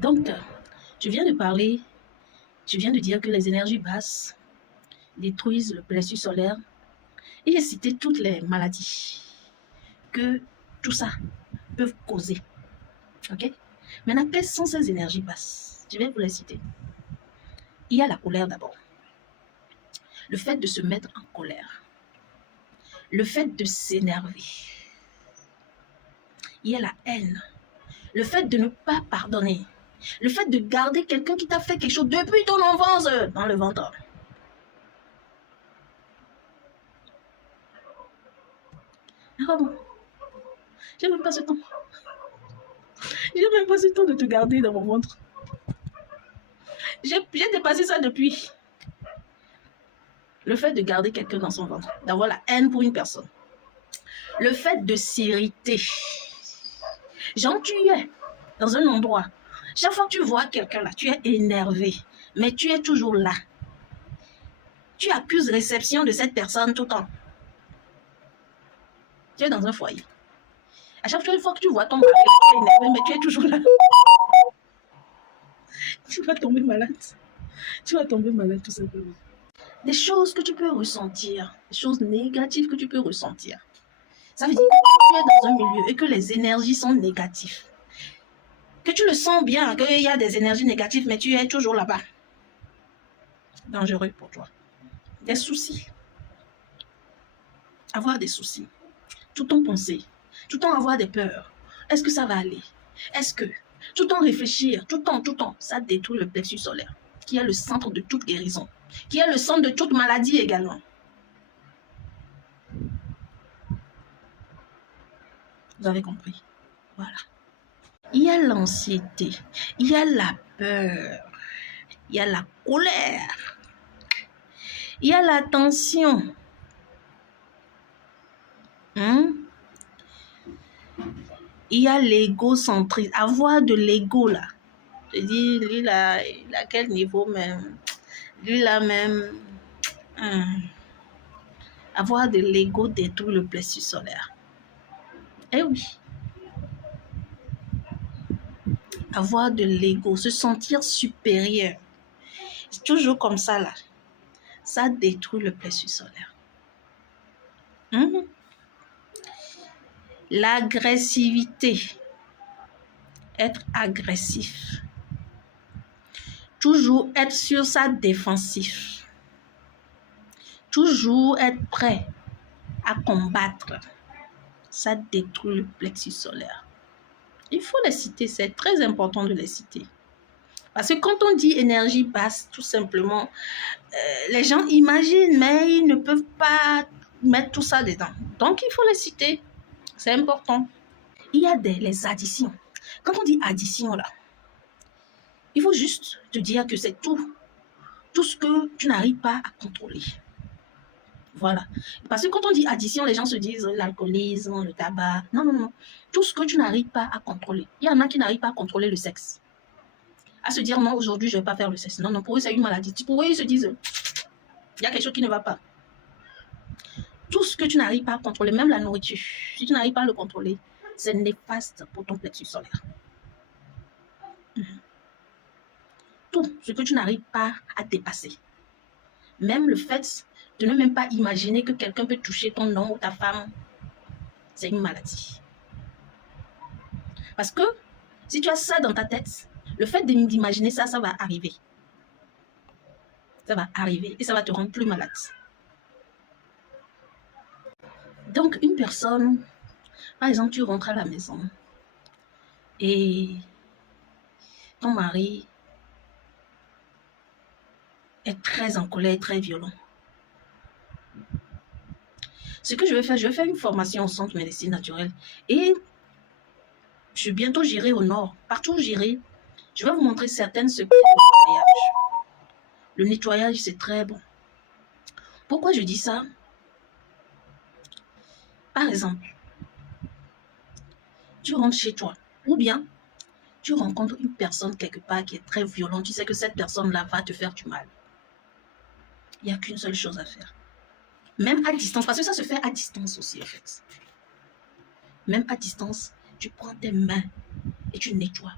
Donc, je viens de dire que les énergies basses détruisent le plexus solaire et j'ai cité toutes les maladies que tout ça peut causer. Ok? Maintenant, quelles sont ces énergies basses? Je vais vous les citer. Il y a la colère d'abord. Le fait de se mettre en colère. Le fait de s'énerver. Il y a la haine. Le fait de ne pas pardonner. Le fait de garder quelqu'un qui t'a fait quelque chose depuis ton enfance dans le ventre. Ah bon? J'ai même pas ce temps. J'ai même pas ce temps de te garder dans mon ventre. J'ai dépassé ça depuis. Le fait de garder quelqu'un dans son ventre, d'avoir la haine pour une personne. Le fait de s'irriter. Genre, tu es dans un endroit. Chaque fois que tu vois quelqu'un là, tu es énervé. Mais tu es toujours là. Tu accuses réception de cette personne tout le temps. Tu es dans un foyer. À chaque fois que tu vois ton mari, tu es énervé, mais tu es toujours là. Tu vas tomber malade. Tu vas tomber malade tout simplement. Des choses que tu peux ressentir, des choses négatives que tu peux ressentir. Ça veut dire que tu es dans un milieu et que les énergies sont négatives. Que tu le sens bien, qu'il y a des énergies négatives, mais tu es toujours là-bas. Dangereux pour toi. Des soucis. Avoir des soucis. Tout le temps penser. Tout le temps avoir des peurs. Est-ce que ça va aller? Est-ce que? Tout le temps réfléchir. Tout le temps. Ça détruit le plexus solaire, qui est le centre de toute guérison, qui est le centre de toute maladie également. Vous avez compris? Voilà. Il y a l'anxiété, il y a la peur, il y a la colère, il y a la tension. Il y a l'égocentrisme, avoir de l'ego là. Je dis, lui là, il a quel niveau même? Lui là même. Avoir de l'ego détruit le plexus solaire. Eh oui. Avoir de l'ego, se sentir supérieur. C'est toujours comme ça là. Ça détruit le plexus solaire. L'agressivité. Être agressif. Toujours être sur sa défensive. Toujours être prêt à combattre. Ça détruit le plexus solaire. Il faut les citer, c'est très important de les citer. Parce que quand on dit énergie basse, tout simplement, les gens imaginent, mais ils ne peuvent pas mettre tout ça dedans. Donc, il faut les citer. C'est important. Il y a les additions. Quand on dit addition, là, il faut juste te dire que c'est tout ce que tu n'arrives pas à contrôler. Voilà. Parce que quand on dit addiction, les gens se disent l'alcoolisme, le tabac. Non. Tout ce que tu n'arrives pas à contrôler. Il y en a qui n'arrivent pas à contrôler le sexe. À se dire non, aujourd'hui, je ne vais pas faire le sexe. Non, pour eux, c'est une maladie. Pour eux, ils se disent il y a quelque chose qui ne va pas. Tout ce que tu n'arrives pas à contrôler, même la nourriture, si tu n'arrives pas à le contrôler, c'est néfaste pour ton plexus solaire. Tout ce que tu n'arrives pas à dépasser. Même le fait de ne même pas imaginer que quelqu'un peut toucher ton homme ou ta femme, c'est une maladie. Parce que si tu as ça dans ta tête, le fait d'imaginer ça, ça va arriver. Ça va arriver et ça va te rendre plus malade. Donc, une personne, par exemple, tu rentres à la maison et ton mari est très en colère, très violent. Ce que je vais faire une formation au centre médecine naturelle et bientôt j'irai au nord. Partout où j'irai, je vais vous montrer certaines secrets de nettoyage. Le nettoyage, c'est très bon. Pourquoi je dis ça? Par exemple, tu rentres chez toi ou bien tu rencontres une personne quelque part qui est très violente. Tu sais que cette personne-là va te faire du mal. Il n'y a qu'une seule chose à faire. Même à distance, parce que ça se fait à distance aussi en fait. Même à distance, tu prends tes mains et tu nettoies.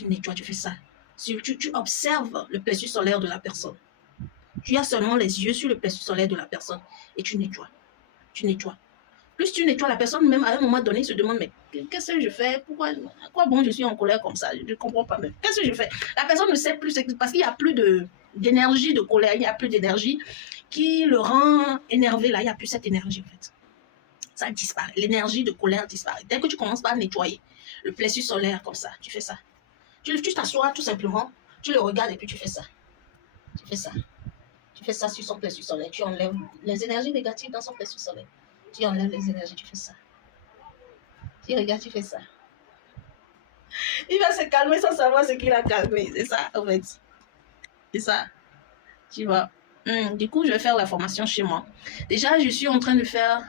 tu nettoies, tu fais ça. Tu observes le plexus solaire de la personne. Tu as seulement les yeux sur le plexus solaire de la personne et tu nettoies. Tu nettoies. Plus tu nettoies, la personne même à un moment donné se demande, mais qu'est-ce que je fais? Pourquoi, à quoi bon je suis en colère comme ça? Je ne comprends pas même. Qu'est-ce que je fais? La personne ne sait plus, parce qu'il n'y a plus d'énergie de colère, il n'y a plus d'énergie qui le rend énervé. Là, il n'y a plus cette énergie en fait. Ça disparaît. L'énergie de colère disparaît. Dès que tu commences par nettoyer le plexus solaire comme ça, tu fais ça. Tu t'assois tout simplement, tu le regardes et puis tu fais ça. Tu fais ça. Tu fais ça sur son plexus solaire. Tu enlèves les énergies négatives dans son plexus solaire. Tu enlèves les énergies, tu fais ça. Tu regardes, tu fais ça. Il va se calmer sans savoir ce qu'il a calmé. C'est ça, en fait. C'est ça. Tu vois. Du coup, je vais faire la formation chez moi. Déjà, je suis en train de faire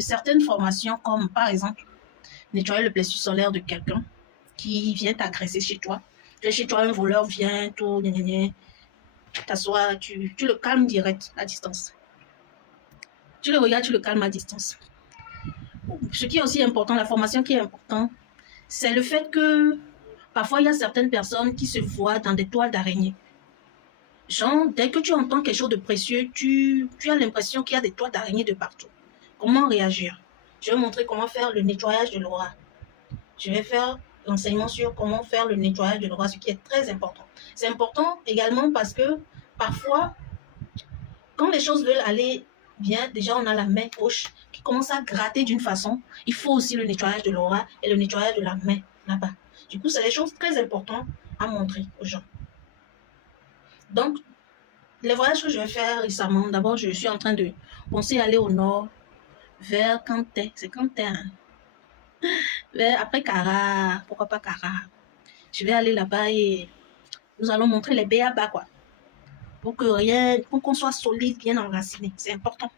certaines formations, comme par exemple, nettoyer le plexus solaire de quelqu'un qui vient t'agresser chez toi. Chez toi, un voleur vient, tout, tu t'assois, tu le calmes direct à distance. Tu le regardes, tu le calmes à distance. Ce qui est aussi important, la formation qui est importante, c'est le fait que parfois il y a certaines personnes qui se voient dans des toiles d'araignée. Genre, dès que tu entends quelque chose de précieux, tu as l'impression qu'il y a des toiles d'araignée de partout. Comment réagir? Je vais montrer comment faire le nettoyage de l'aura. Je vais faire l'enseignement sur comment faire le nettoyage de l'aura, ce qui est très important. C'est important également parce que parfois, quand les choses veulent aller bien, déjà on a la main gauche qui commence à gratter d'une façon. Il faut aussi le nettoyage de l'aura et le nettoyage de la main là-bas. Du coup, c'est des choses très importantes à montrer aux gens. Donc, les voyages que je vais faire récemment, d'abord, je suis en train de penser à aller au nord, vers Kanté. C'est Kanté, hein? Après Kara, pourquoi pas Kara? Je vais aller là-bas et nous allons montrer les béabas, quoi. Pour qu'on soit solide, bien enraciné. C'est important.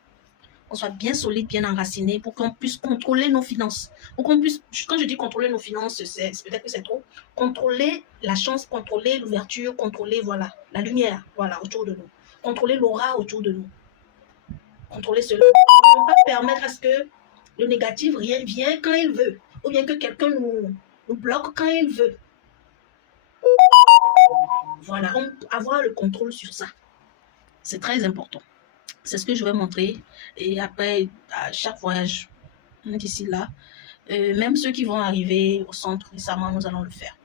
Qu'on soit bien solide, bien enraciné, pour qu'on puisse contrôler nos finances. Pour qu'on puisse, quand je dis contrôler nos finances, c'est peut-être que c'est trop. Contrôler la chance, contrôler l'ouverture, contrôler, voilà, la lumière, voilà, autour de nous. Contrôler l'aura autour de nous. Contrôler cela. On ne peut pas permettre à ce que le négatif vienne quand il veut. Ou bien que quelqu'un nous bloque quand il veut. Voilà, avoir le contrôle sur ça. C'est très important. C'est ce que je vais montrer. Et après, à chaque voyage, d'ici là, même ceux qui vont arriver au centre récemment, nous allons le faire.